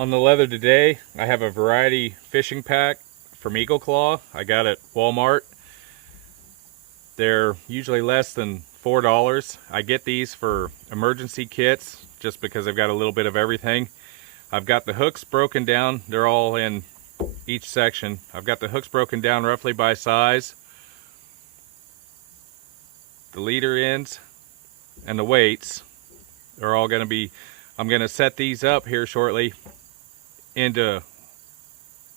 On the leather today, I have a variety fishing pack from Eagle Claw. I got it at Walmart. They're usually less than $4. I get these for emergency kits just because I've got a little bit of everything. I've got the hooks broken down. They're all in each section. I've got the hooks broken down roughly by size. The leader ends and the weights are all going to be, I'm going to set these up here shortly into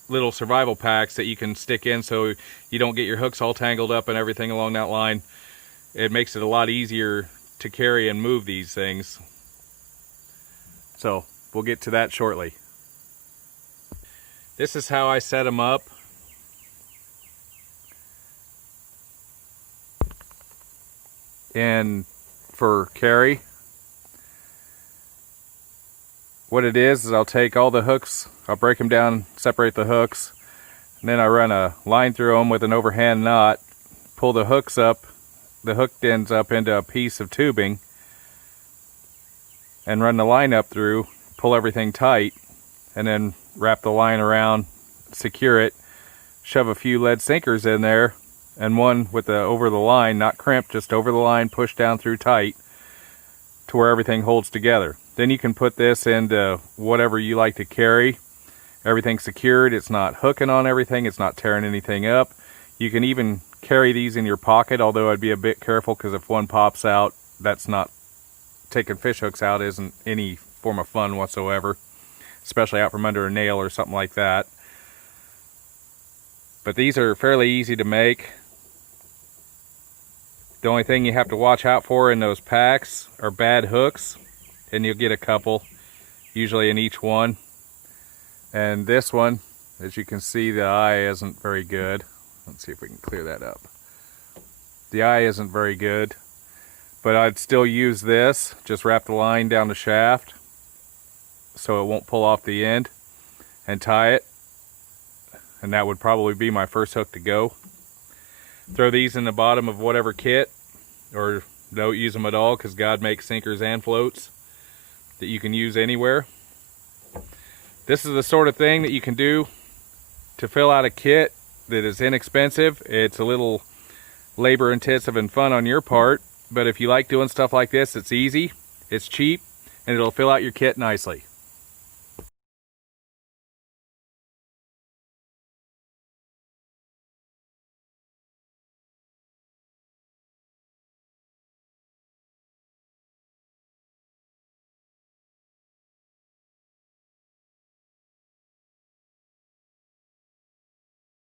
little survival packs that you can stick in so you don't get your hooks all tangled up and everything along that line. It makes it a lot easier to carry and move these things. So we'll get to that shortly. This is how I set them up. And for carry, what it is I'll take all the hooks, I'll break them down, separate the hooks, and then I run a line through them with an overhand knot, pull the hooks up, the hook ends up into a piece of tubing, and run the line up through, pull everything tight, and then wrap the line around, secure it, shove a few lead sinkers in there, and one with the over the line, not crimped, just over the line, push down through tight to where everything holds together. Then you can put this into whatever you like to carry. Everything's secured, it's not hooking on everything, it's not tearing anything up. You can even carry these in your pocket, although I'd be a bit careful because if one pops out, that's not, taking fish hooks out isn't any form of fun whatsoever, especially out from under a nail or something like that. But these are fairly easy to make. The only thing you have to watch out for in those packs are bad hooks, and you'll get a couple, usually in each one. And this one, as you can see, the eye isn't very good. Let's see if we can clear that up. The eye isn't very good, but I'd still use this. Just wrap the line down the shaft so it won't pull off the end, and tie it. And that would probably be my first hook to go. Throw these in the bottom of whatever kit, or don't use them at all because God makes sinkers and floats that you can use anywhere. This is the sort of thing that you can do to fill out a kit that is inexpensive. It's a little labor intensive and fun on your part, but if you like doing stuff like this, it's easy, it's cheap, and it'll fill out your kit nicely.